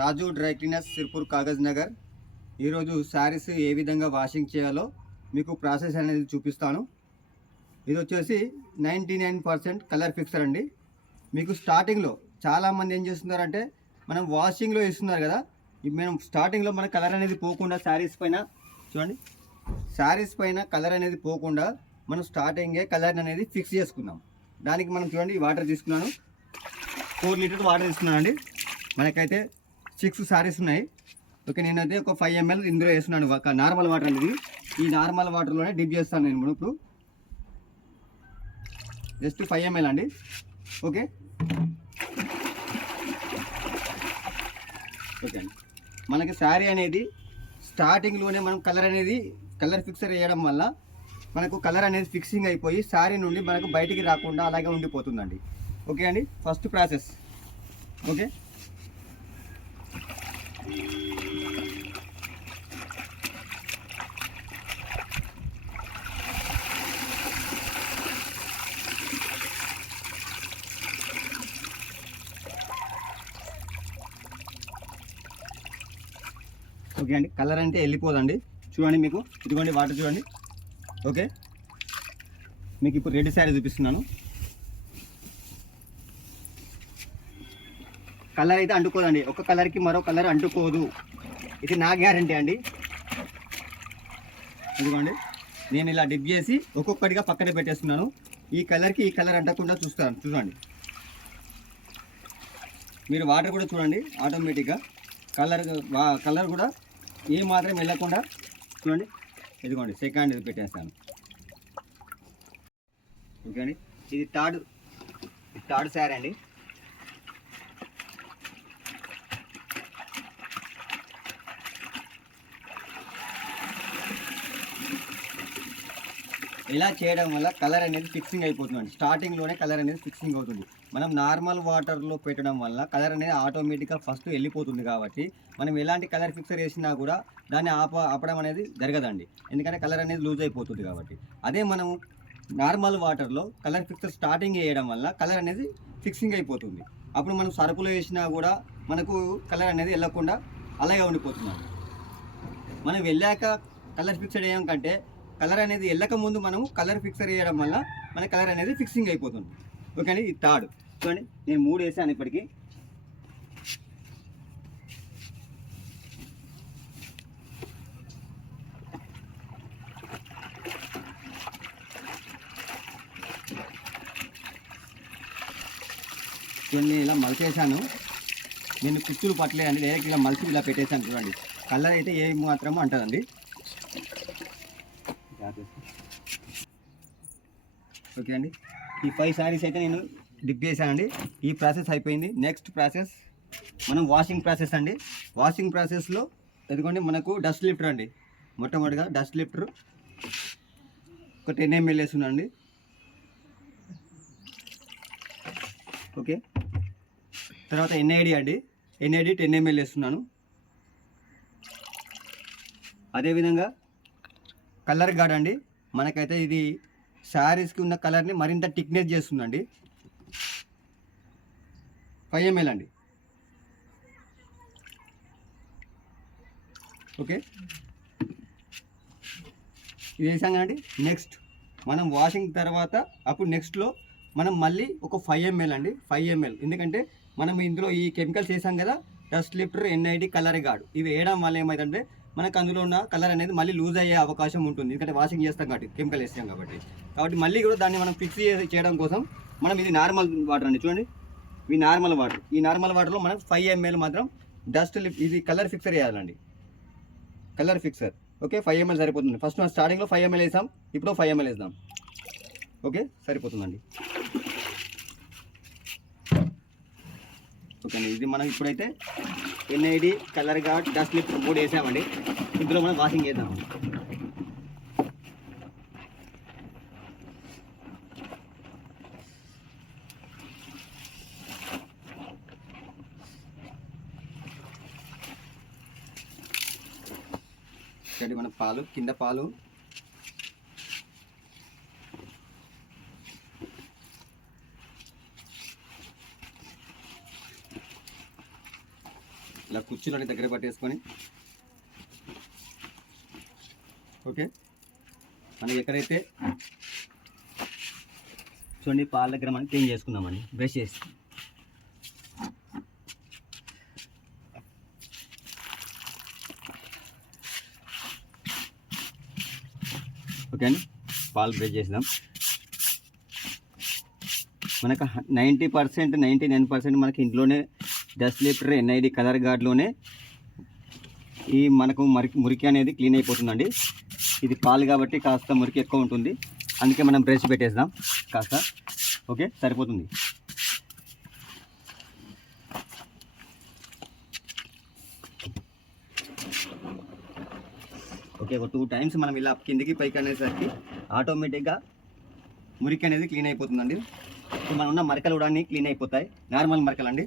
రాజు dry cleaners Sirpur Kagaz Nagar. ఈరోజు శారీస్ ఏ విధంగా washing చేయాలో మీకు ప్రాసెస్ అనేది చూపిస్తాను. ఇది వచ్చేసి 99% కలర్ ఫిక్సర్ అండి. మీకు స్టార్టింగ్లో చాలామంది ఏం చేస్తున్నారంటే మనం వాషింగ్లో ఇస్తున్నారు కదా, మనం స్టార్టింగ్లో మన కలర్ అనేది పోకుండా శారీస్ పైన చూడండి, శారీస్ పైన కలర్ అనేది పోకుండా మనం స్టార్టింగే కలర్ అనేది ఫిక్స్ చేసుకుందాం. దానికి మనం చూడండి వాటర్ తీసుకున్నాను, 4 లీటర్స్ వాటర్ తీసుకున్నాను అండి. మనకైతే 6 శారీస్ ఉన్నాయి. ఓకే, నేనైతే ఒక 5 ml ఇందులో వేస్తున్నాను. ఒక నార్మల్ వాటర్ అనేది, ఈ నార్మల్ వాటర్లోనే డిప్ చేస్తాను నేను ఇప్పుడు. జస్ట్ 5 ml అండి. ఓకే ఓకే అండి. మనకి శారీ అనేది స్టార్టింగ్లోనే మనం కలర్ ఫిక్సర్ వేయడం వల్ల మనకు కలర్ అనేది ఫిక్సింగ్ అయిపోయి శారీ నుండి మనకు బయటికి రాకుండా అలాగే ఉండిపోతుందండి. ఓకే అండి, ఫస్ట్ ప్రాసెస్. ఓకే, ఓకే అండి. కలర్ అంటే వెళ్ళిపోదండి. చూడండి, మీకు ఇదిగోండి వాటర్ చూడండి. ఓకే, మీకు ఇప్పుడు రెడ్ శారీ చూపిస్తున్నాను. కలర్ అయితే అంటుకోదండి, ఒక కలర్కి మరో కలర్ అంటుకోదు, ఇది నా గ్యారంటీ అండి. ఇదిగోండి, నేను ఇలా డిప్ చేసి ఒక్కొక్కటిగా పక్కనే పెట్టేస్తున్నాను. ఈ కలర్కి ఈ కలర్ అంటకుండా చూడండి. మీరు వాటర్ కూడా చూడండి, ఆటోమేటిక్గా కలర్ కూడా ఏ మాత్రం వెళ్ళకుండా చూడండి. ఇదిగోండి సెకండ్ ఇది పెట్టేస్తాను. ఓకే అండి, ఇది థర్డ్ శారీ అండి. ఇలా చేయడం వల్ల కలర్ అనేది ఫిక్సింగ్ అయిపోతుందండి. స్టార్టింగ్లోనే కలర్ అనేది ఫిక్సింగ్ అవుతుంది. మనం నార్మల్ వాటర్లో పెట్టడం వల్ల కలర్ అనేది ఆటోమేటిక్గా ఫస్ట్ వెళ్ళిపోతుంది. కాబట్టి మనం ఎలాంటి కలర్ ఫిక్సర్ వేసినా కూడా దాన్ని ఆపడం అనేది జరగదండి, ఎందుకంటే కలర్ అనేది లూజ్ అయిపోతుంది కాబట్టి. అదే మనం నార్మల్ వాటర్లో కలర్ ఫిక్సర్ స్టార్టింగ్ వేయడం వల్ల కలర్ అనేది ఫిక్సింగ్ అయిపోతుంది. అప్పుడు మనం సరుకులు వేసినా కూడా మనకు కలర్ అనేది వెళ్ళకుండా అలాగే ఉండిపోతుంది. మనం వెళ్ళాక కలర్ ఫిక్సర్ వేయడం కంటే కలర్ అనేది వెళ్ళక ముందు మనము కలర్ ఫిక్సర్ వేయడం వల్ల మన కలర్ అనేది ఫిక్సింగ్ అయిపోతుంది. ఓకే అండి, ఇది థర్డ్. చూడండి, నేను 3 వేసాను ఇప్పటికీ. చూడండి, ఇలా మలిచేసాను. నేను కుచ్చులు పట్టలేదండి, డైరెక్ట్ ఇలా మలిచి ఇలా పెట్టేశాను. చూడండి, కలర్ అయితే ఏ మాత్రమో అంటుందండి. ఓకే అండి, ఈ 5 శారీస్ అయితే నేను డిప్ చేశానండి. ఈ ప్రాసెస్ అయిపోయింది. నెక్స్ట్ ప్రాసెస్ మనం వాషింగ్ ప్రాసెస్ అండి. వాషింగ్ ప్రాసెస్లో ఎదుగుండి మనకు డస్ట్ లిఫ్టర్ అండి. మొట్టమొదటిగా డస్ట్ లిఫ్టర్ ఒక 10 ml వేస్తున్నాండి. ఓకే, తర్వాత ఎన్ఐడి అండి, ఎన్ఐడి 10 ml వేస్తున్నాను. అదేవిధంగా కలర్ గార్డ్ అండి, మనకైతే ఇది శారీస్కి ఉన్న కలర్ని మరింత థిక్నెస్ చేస్తుందండి. 5 ml అండి. ఓకే, ఇది వేసాం కదండి. నెక్స్ట్ మనం వాషింగ్ తర్వాత అప్పుడు నెక్స్ట్లో మనం మళ్ళీ ఒక 5 ml అండి, 5 ml. ఎందుకంటే మనం ఇందులో ఈ కెమికల్స్ వేసాం కదా, dust lifter, NID, colour guard, ఇవి వేయడం వల్ల ఏమైందంటే మనకు అందులో ఉన్న కలర్ అనేది మళ్ళీ లూజ్ అయ్యే అవకాశం ఉంటుంది. ఎందుకంటే వాషింగ్ చేస్తాం కాబట్టి, కెమికల్ వేస్తాం కాబట్టి మళ్ళీ కూడా దాన్ని మనం ఫిక్స్ చేయడం కోసం మనం ఇది నార్మల్ వాటర్ అండి. చూడండి, ఇవి నార్మల్ వాటర్. ఈ నార్మల్ వాటర్లో మనం 5 ml మాత్రం డస్ట్ ఇది కలర్ ఫిక్సర్ వేయాలండి, కలర్ ఫిక్సర్. ఓకే, 5 ml సరిపోతుంది. ఫస్ట్ మనం స్టార్టింగ్లో 5 ml వేసాం, ఇప్పుడు 5 ml వేద్దాం. ఓకే, సరిపోతుందండి. ఓకే అండి, ఇది మనం ఇప్పుడైతే NID, colour guard, dust lift 3 వేసామండి. ఇందులో మనం వాషింగ్ చేద్దాం. ఇక్కడ మన పాలు, కింద పాలు, ఇలా కుర్చీలోని దగ్గర పట్టేసుకొని ఓకే. మనకి ఎక్కడైతే చూడండి పాల దగ్గర మనం క్లీన్ చేసుకుందామండి బ్రష్ చేసి. ఓకే అండి, పాలు బ్రష్ చేద్దాం. మనకు 90% 99% మనకి ఇంట్లోనే డస్ట్ లిఫ్టర్ ఎన్ఐడి కలర్ గార్డ్లోనే ఈ మనకు మురికి అనేది క్లీన్ అయిపోతుందండి. ఇది పాలు కాబట్టి కాస్త మురికి ఎక్కువ ఉంటుంది, అందుకే మనం బ్రష్ పెట్టేద్దాం కాస్త. ఓకే, సరిపోతుంది. ఓకే, ఒక 2 టైమ్స్ మనం ఇలా కిందికి పైకి అనేసరికి ఆటోమేటిక్గా మురికి అనేది క్లీన్ అయిపోతుందండి. ఇప్పుడు మనం ఉన్న మరకలు కూడా అన్నీ క్లీన్ అయిపోతాయి, నార్మల్ మరకలు అండి.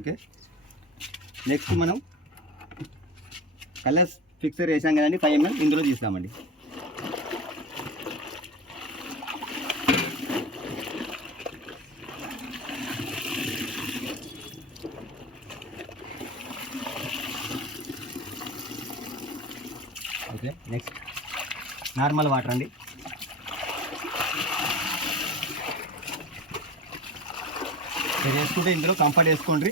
ఓకే, నెక్స్ట్ మనం కలర్స్ ఫిక్సర్ వేసాం కదండి, 5 ml ఇందులో తీస్తామండి. ఓకే, నెక్స్ట్ నార్మల్ వాటర్ అండి. ఇది వేసుకుంటే ఇందులో కంఫర్ట్ వేసుకోండి.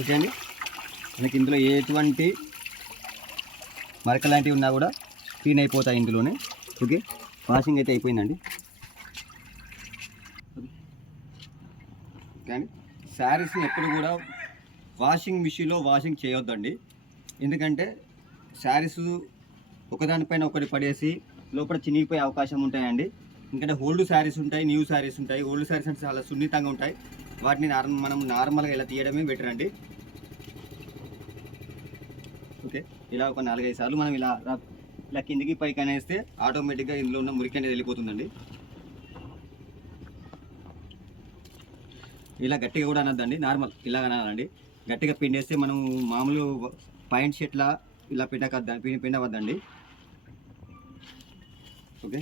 ఓకే అండి, మీకు ఇందులో ఎటువంటి మరక లాంటివి ఉన్నా కూడా క్లీన్ అయిపోతాయి ఇందులోనే. ఓకే, వాషింగ్ అయితే అయిపోయిందండి. కానీ శారీస్ని ఎప్పుడు కూడా వాషింగ్ మిషన్లో వాషింగ్ చేయొద్దండి. ఎందుకంటే శారీస్ ఒకదానిపైన ఒకటి పడేసి లోపల చినిగిపోయే అవకాశం ఉంటాయండి. ఎందుకంటే ఓల్డ్ శారీస్ ఉంటాయి, న్యూ శారీస్ ఉంటాయి. ఓల్డ్ శారీస్ అంటే చాలా సున్నితంగా ఉంటాయి, వాటిని మనం నార్మల్గా ఇలా తీయడమే బెటర్ అండి. ఓకే, ఇలా ఒక 4-5 సార్లు మనం ఇలా ఇలా కిందికి పైకి అనేస్తే ఆటోమేటిక్గా ఇందులో ఉన్న మురికి అనేది వెళ్ళిపోతుందండి. ఇలా గట్టిగా కూడా అనద్దండి, నార్మల్ ఇలా అనాలండి. గట్టిగా పిండేస్తే మనం మామూలు పాయింట్ షర్ట్లా ఇలా పిండవద్దండి. ఓకే,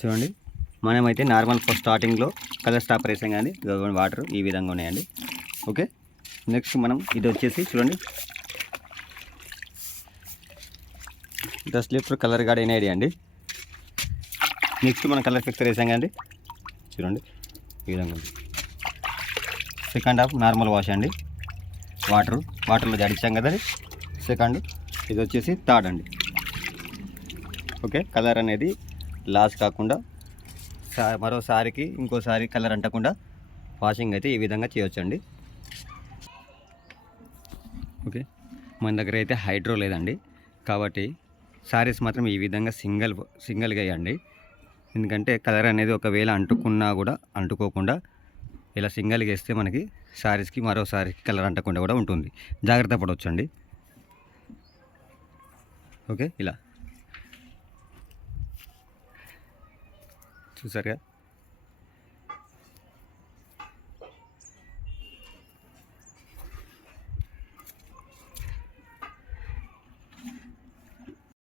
చూడండి మనమైతే నార్మల్ ఫస్ట్ స్టార్టింగ్లో కలర్ స్టాపర్ వేసాం కానీ వాటర్ ఈ విధంగా ఉన్నాయండి. ఓకే, నెక్స్ట్ మనం ఇది వచ్చేసి చూడండి dust lifter colour guard NID అండి. నెక్స్ట్ మనం కలర్ ఫిక్సర్ వేసాం కదండి, చూడండి ఈ విధంగా ఉంది. సెకండ్ హాఫ్ నార్మల్ వాష్ అండి, వాటర్లో జడిచాం కదా. సెకండ్ ఇది వచ్చేసి థర్డ్ అండి. ఓకే, కలర్ అనేది లాస్ కాకుండా మరోసారికి ఇంకోసారి కలర్ అంటకుండా వాషింగ్ అయితే ఈ విధంగా చేయొచ్చండి. ఓకే, మన దగ్గర అయితే హైడ్రో లేదండి, కాబట్టి శారీస్ మాత్రం ఈ విధంగా సింగిల్గా వేయండి. ఎందుకంటే కలర్ అనేది ఒకవేళ అంటుకున్నా కూడా అంటుకోకుండా ఇలా సింగిల్గా వేస్తే మనకి శారీస్కి మరోసారి కలర్ అంటకుండా కూడా ఉంటుంది, జాగ్రత్త పడవచ్చండి. ఓకే, ఇలా చూసారుగా.